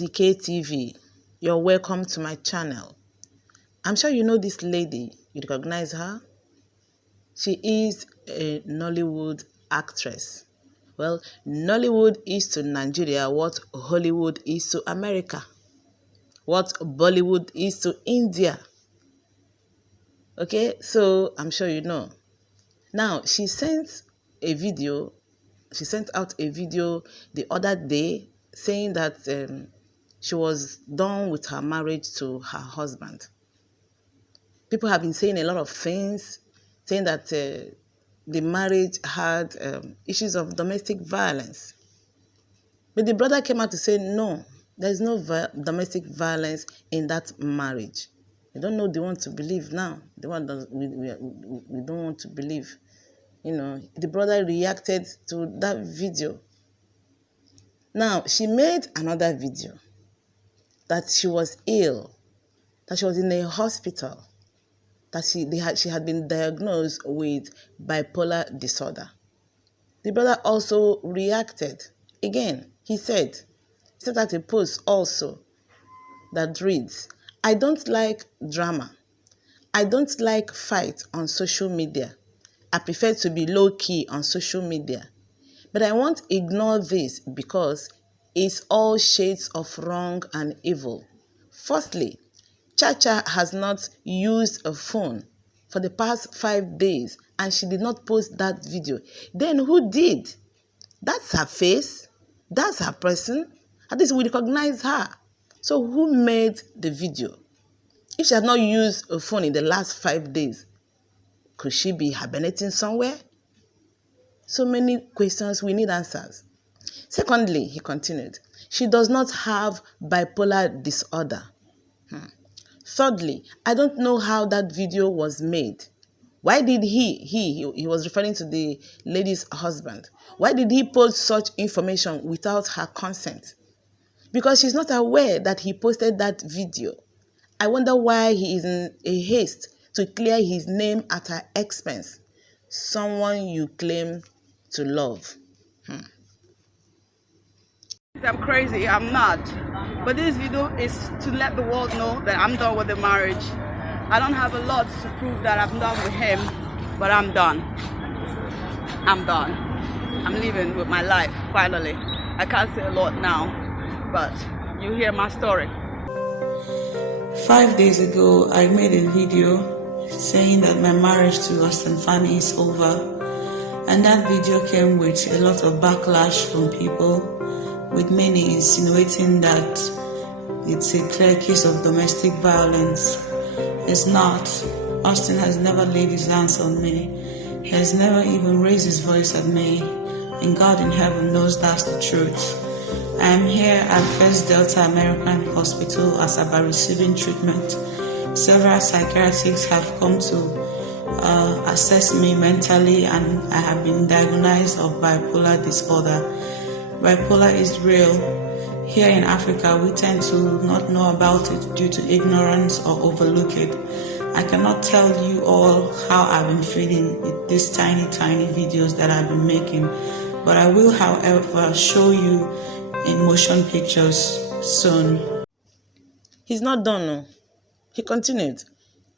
Eke TV. You're welcome to my channel. I'm sure you know this lady. You recognize her? She is a Nollywood actress. Well, Nollywood is to Nigeria what Hollywood is to America, what Bollywood is to India. Okay, so I'm sure you know. Now, she sent out a video the other day saying that she was done with her marriage to her husband. People have been saying a lot of things, saying that the marriage had issues of domestic violence. But the brother came out to say, no, there is no domestic violence in that marriage. I don't know, they want to believe now. The one that we don't want to believe. You know, the brother reacted to that video. Now, she made another video that she was ill, that she was in a hospital, that she had been diagnosed with bipolar disorder. The brother also reacted. Again, he said that a post also that reads, I don't like drama. I don't like fight on social media. I prefer to be low-key on social media. But I won't ignore this because it's all shades of wrong and evil. Firstly, Chacha has not used a phone for the past 5 days and she did not post that video. Then who did? That's her face. That's her person. At least we recognize her. So who made the video? If she had not used a phone in the last 5 days, could she be hibernating somewhere? So many questions, we need answers. Secondly, he continued, she does not have bipolar disorder. Thirdly, I don't know how that video was made. Why did he was referring to the lady's husband, why did he post such information without her consent? Because she's not aware that he posted that video. I wonder why he is in a haste to clear his name at her expense. Someone you claim to love. I'm crazy, I'm not. But this video is to let the world know that I'm done with the marriage. I don't have a lot to prove that I'm done with him, but I'm done. I'm done. I'm living with my life, finally. I can't say a lot now, but you hear my story. 5 days ago, I made a video saying that my marriage to Faani is over. And that video came with a lot of backlash from people, with many insinuating that it's a clear case of domestic violence. It's not. Austin has never laid his hands on me. He has never even raised his voice at me. And God in heaven knows that's the truth. I am here at First Delta American Hospital as I'm receiving treatment. Several psychiatrists have come to assess me mentally, and I have been diagnosed of bipolar disorder. Bipolar is real. Here in Africa, we tend to not know about it due to ignorance or overlook it. I cannot tell you all how I've been feeling with these tiny videos that I've been making, but I will, however, show you in motion pictures soon. He's not done, no. He continued.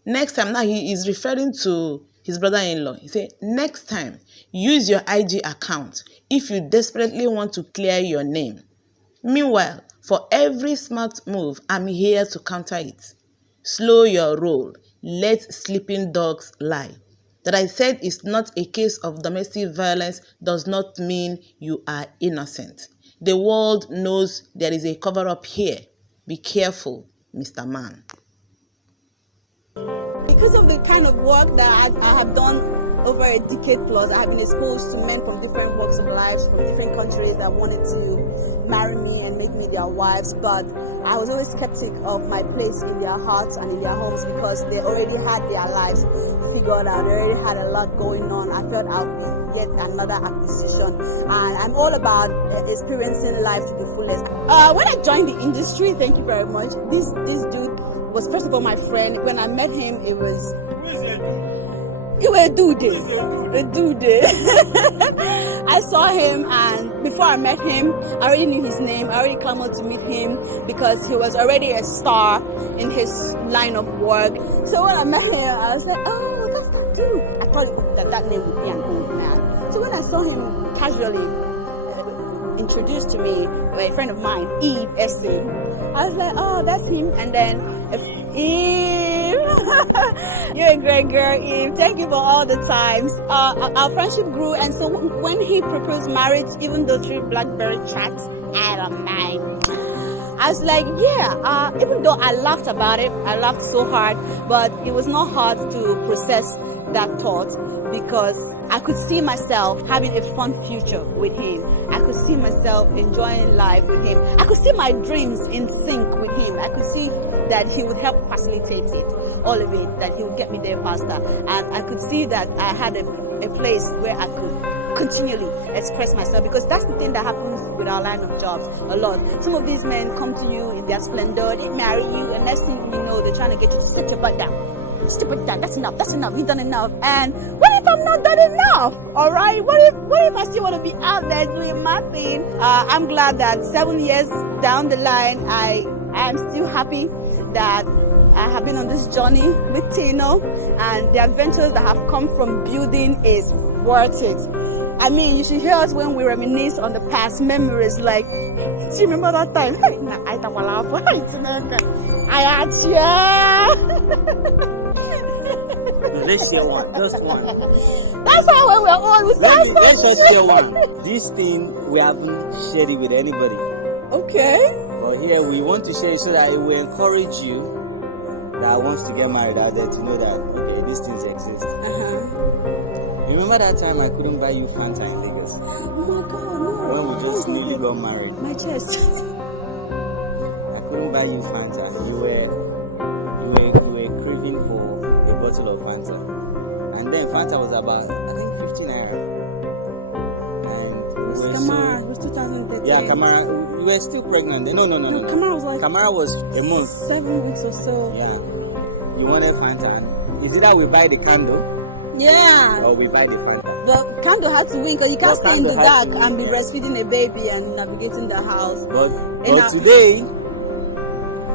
Next time, now he is referring to his brother-in-law. He said, next time, use your IG account if you desperately want to clear your name. Meanwhile, for every smart move, I'm here to counter it. Slow your roll. Let sleeping dogs lie. That I said it's not a case of domestic violence does not mean you are innocent. The world knows there is a cover-up here. Be careful, Mr. Man. Because of the kind of work that I have done over a decade plus, I have been exposed to men from different walks of life, from different countries that wanted to marry me and make me their wives, but I was always skeptic of my place in their hearts and in their homes because they already had their lives figured out. They already had a lot going on. I felt I would be yet another acquisition, and I'm all about experiencing life to the fullest. When I joined the industry, thank you very much, this dude was first of all my friend. When I met him, it was You were do this. I saw him, and before I met him, I already knew his name. I already come out to meet him because he was already a star in his line of work. So when I met him, I was like, oh, that's that dude. I thought that name would be an old man. So when I saw him casually introduced to me by a friend of mine, Aik Eke, I was like, oh, that's him. And then Eve, you're a great girl, Eve. Thank you for all the times. Our friendship grew, and so when he proposed marriage, even though through BlackBerry chats, I don't mind. I was like, yeah, even though I laughed about it, I laughed so hard, but it was not hard to process that thought because I could see myself having a fun future with him. I could see myself enjoying life with him. I could see my dreams in sync with him. I could see that he would help facilitate it, all of it, that he would get me there faster. And I could see that I had a place where I could continually express myself, because that's the thing that happens with our line of jobs a lot. Some of these men come to you in their splendor, they marry you, and next thing you know, they're trying to get you to sit your butt down. Stupid dad, that's enough, you've done enough. And what if I'm not done enough? Alright, what if I still want to be out there doing my thing? I'm glad that 7 years down the line, I am still happy that I have been on this journey with Tino, and the adventures that have come from building is worth it. I mean, you should hear us when we reminisce on the past memories, like, do you remember that time? Let's share one, just one. That's how when we're old, we say, let's just share one. This thing, we haven't shared it with anybody. Okay. But here, we want to share it so that it will encourage you that wants to get married out there to know that, okay, these things exist. Remember that time I couldn't buy you Fanta in Lagos? Oh my God, no. When we just newly got married. My chest. I couldn't buy you Fanta. You were craving for a bottle of Fanta. And then Fanta was about, I think, 15 naira. And It was 2013. Yeah, Kamara, you were still pregnant. No. Kamara was like... Kamara was a month. 7 weeks or so. Yeah. You wanted Fanta. And is it that we buy the candle? Yeah. Or we buy the Fanta? But candle had to win, because you can't stay in the dark and be breastfeeding a baby and navigating the house. But today,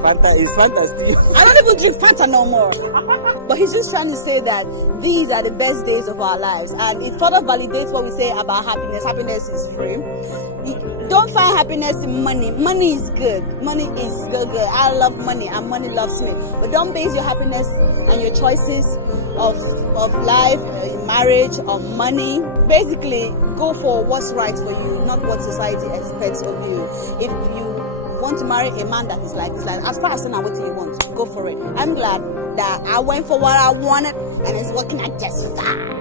Fanta still. I don't even drink Fanta no more. But he's just trying to say that these are the best days of our lives, and it further validates what we say about happiness. Happiness is free. Don't find happiness in money. Money is good. Money is good. I love money, and money loves me. But don't base your happiness and your choices of life, marriage, on money. Basically, go for what's right for you, not what society expects of you. If you want to marry a man that is like this, like, as far as what you want, go for it. I'm glad that I went for what I wanted, and it's working out just fine.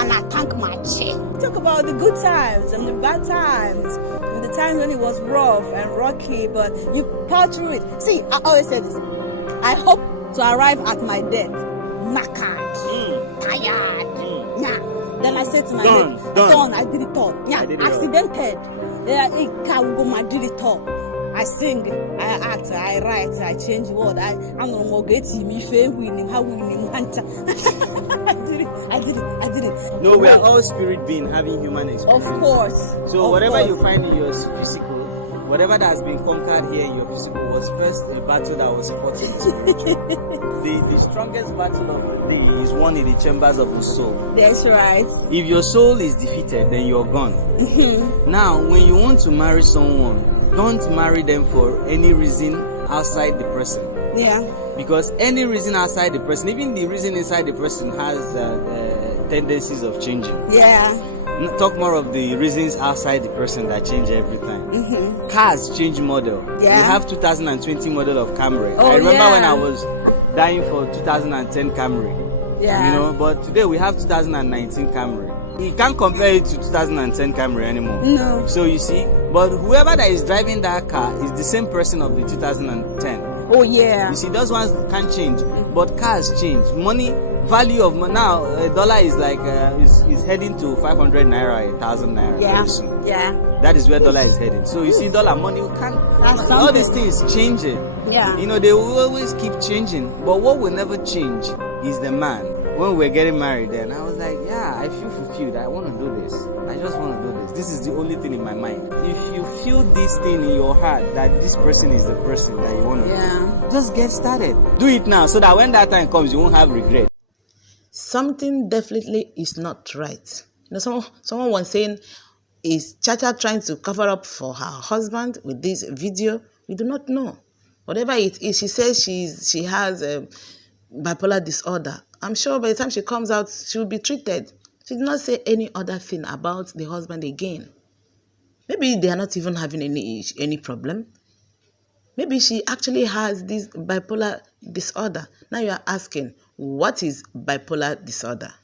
And I thank my chick. Talk about the good times and the bad times, and the times when it was rough and rocky, but you power through it. See, I always say this: I hope to arrive at my death knackered, tired. Yeah. Then I said to my head, done. I did it all. Yeah, accidented. Then I did it all. I sing, I act, I write, I change word. I'm no more getting me fair winning, how winning hunter. I did it. No, we are all spirit beings having human experience. Of course. So whatever you find in your physical, whatever that has been conquered here in your physical was first a battle that was fought in the spiritual. The strongest battle of the day is won in the chambers of the soul. That's right. If your soul is defeated, then you're gone. Now, when you want to marry someone, don't marry them for any reason outside the person. Yeah. Because any reason outside the person, even the reason inside the person, has tendencies of changing. Yeah. Talk more of the reasons outside the person that change every time. Cars change model. Yeah. We have 2020 model of Camry. Oh, I remember yeah. when I was dying for 2010 Camry. Yeah. You know, but today we have 2019 Camry. You can't compare it to 2010 Camry anymore. No. So you see, but whoever that is driving that car is the same person of the 2010. Oh yeah. You see, those ones can't change, but cars change. Money, value of money now, a dollar is like is heading to 500 naira, 1,000 naira. Yeah. Very soon. Yeah. That is where dollar is heading. So you see, dollar money can't. That's All these something. things changing. Yeah. You know, they will always keep changing, but what will never change is the man. when we were getting married then, I was like, yeah, I feel fulfilled. I want to do this. I just want to do this. This is the only thing in my mind. If you feel this thing in your heart that this person is the person that you want to do, just get started. Do it now so that when that time comes, you won't have regret. Something definitely is not right. Someone was saying, is Chacha trying to cover up for her husband with this video? We do not know. Whatever it is, she says she has bipolar disorder. I'm sure by the time she comes out, she will be treated. She did not say any other thing about the husband again. Maybe they are not even having any problem. Maybe she actually has this bipolar disorder. Now you are asking, what is bipolar disorder?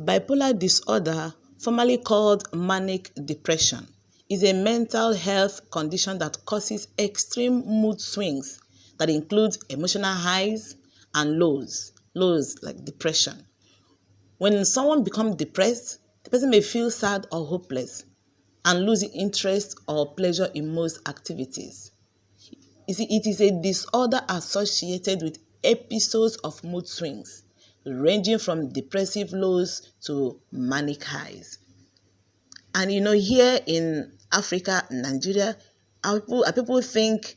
Bipolar disorder, formerly called manic depression, is a mental health condition that causes extreme mood swings that include emotional highs and lows like depression. When someone becomes depressed, the person may feel sad or hopeless and lose interest or pleasure in most activities. You see, it is a disorder associated with episodes of mood swings, ranging from depressive lows to manic highs. And here in Africa, Nigeria, our people think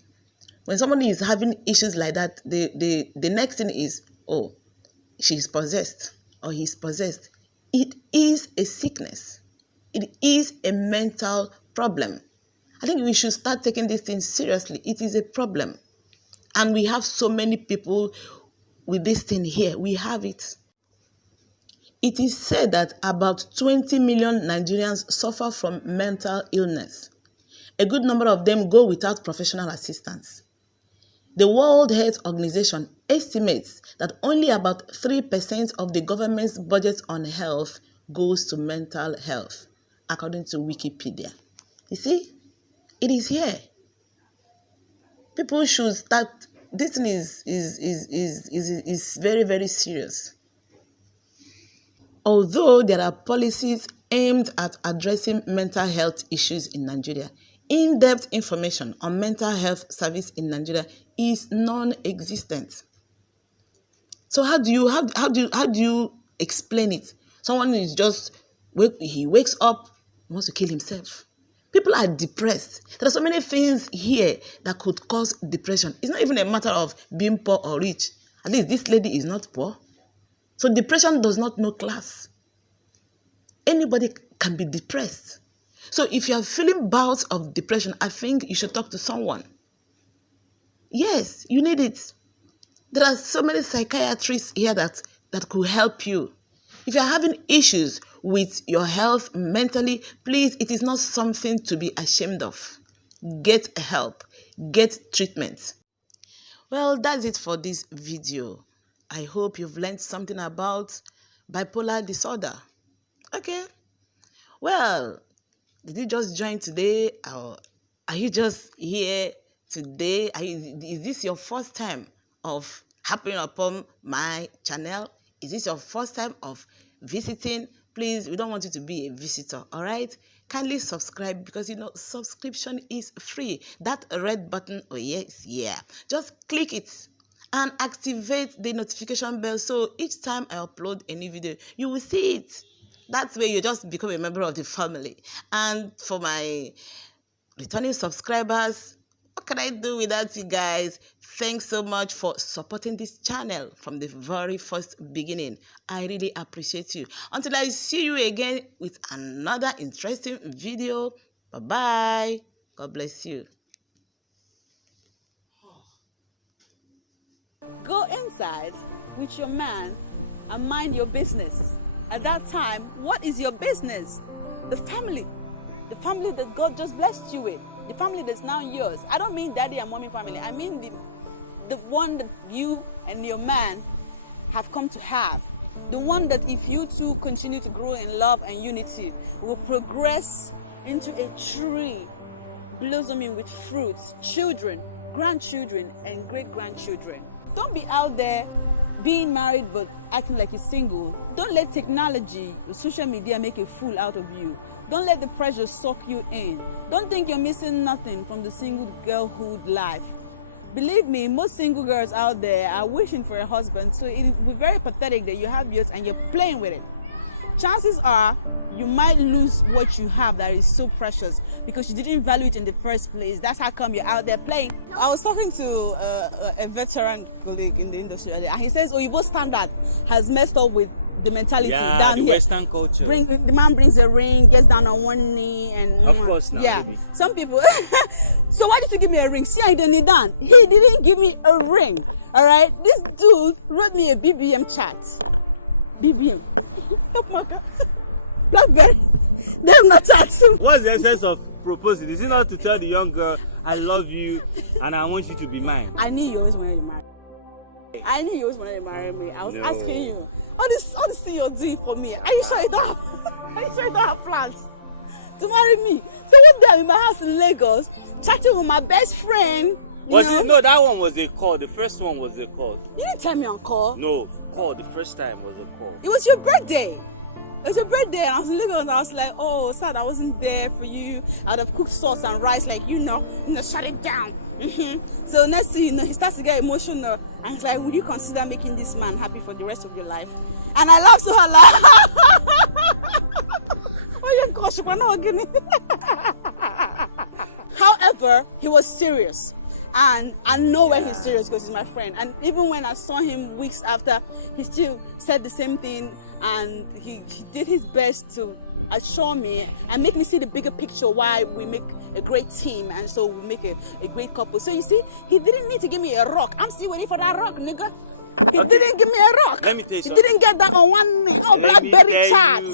when somebody is having issues like that, the next thing is, oh, she's possessed or he's possessed. It is a sickness. It is a mental problem. I think we should start taking this thing seriously. It is a problem. And we have so many people with this thing here. We have it. It is said that about 20 million Nigerians suffer from mental illness. A good number of them go without professional assistance. The World Health Organization estimates that only about 3% of the government's budget on health goes to mental health, according to Wikipedia. You see, it is here. People should start. This thing is very, very serious. Although there are policies aimed at addressing mental health issues in Nigeria, in-depth information on mental health service in Nigeria is non-existent. So how do you explain it? Someone is he wakes up, wants to kill himself. People are depressed. There are so many things here that could cause depression. It's not even a matter of being poor or rich. At least this lady is not poor. So depression does not know class. Anybody can be depressed. So if you are feeling bouts of depression, I think you should talk to someone. Yes, you need it. There are so many psychiatrists here that could help you. If you are having issues with your health mentally, please, it is not something to be ashamed of. Get help. Get treatment. Well, that's it for this video. I hope you've learned something about bipolar disorder. Okay. Well, did you just join today, or are you just here today? Is this your first time of happening upon my channel? Is this your first time of visiting? Please, we don't want you to be a visitor, all right? Kindly subscribe, because subscription is free. That red button, oh yes, yeah. Just click it and activate the notification bell, so each time I upload a new video, you will see it. That's where you just become a member of the family. And for my returning subscribers, what can I do without you guys? Thanks so much for supporting this channel from the very first beginning. I really appreciate you. Until I see you again with another interesting video. Bye-bye. God bless you. Go inside with your man and mind your business. At that time, what is your business? The family that God just blessed you with. The family that's now yours. I don't mean daddy and mommy family. I mean the one that you and your man have come to have. The one that if you two continue to grow in love and unity, will progress into a tree blossoming with fruits, children, grandchildren, and great-grandchildren. Don't be out there being married but acting like you're single. Don't let technology, social media make a fool out of you. Don't let the pressure suck you in. Don't think you're missing nothing from the single girlhood life. Believe me, most single girls out there are wishing for a husband, so it would be very pathetic that you have yours and you're playing with it. Chances are you might lose what you have that is so precious because you didn't value it in the first place. That's how come you're out there playing. I was talking to a veteran colleague in the industry earlier, and he says Oyibo standard has messed up with the mentality down the here. Western culture. The man brings a ring, gets down on one knee, and Of course, now, yeah. baby. Some people. So why did you give me a ring? See, I didn't done. He didn't give me a ring. All right, this dude wrote me a BBM chat. BBM. Blackberry. They're not chatting. What's the essence of proposing? Is it not to tell the young girl, I love you and I want you to be mine? I knew you always wanted to marry. I knew you always wanted to marry me. I was No. asking you, all this thing you're doing for me. Are you sure you don't have? Are you sure you don't have plans to marry me? So one day I'm in my house in Lagos, chatting with my best friend. Was it? No, that one was a call. The first one was a call. You didn't tell me on call. No, call. The first time was a call. It was your birthday. It was your birthday, and I was in Lagos, and I was like, oh, sad I wasn't there for you. I'd have cooked sauce and rice, like, shut it down. So next thing you know, he starts to get emotional, and he's like, would you consider making this man happy for the rest of your life? And I laughed so hard, oh, you gosh, we're not getting However, he was serious. And I know when he's serious because he's my friend. And even when I saw him weeks after, he still said the same thing. And he did his best to assure me and make me see the bigger picture why we make a great team. And so we make a great couple. So you see, he didn't need to give me a rock. I'm still waiting for that rock, nigga. He didn't give me a rock. Let me tell you he something. didn't get that on one knee. Oh, Let me Blackberry tell chat. you.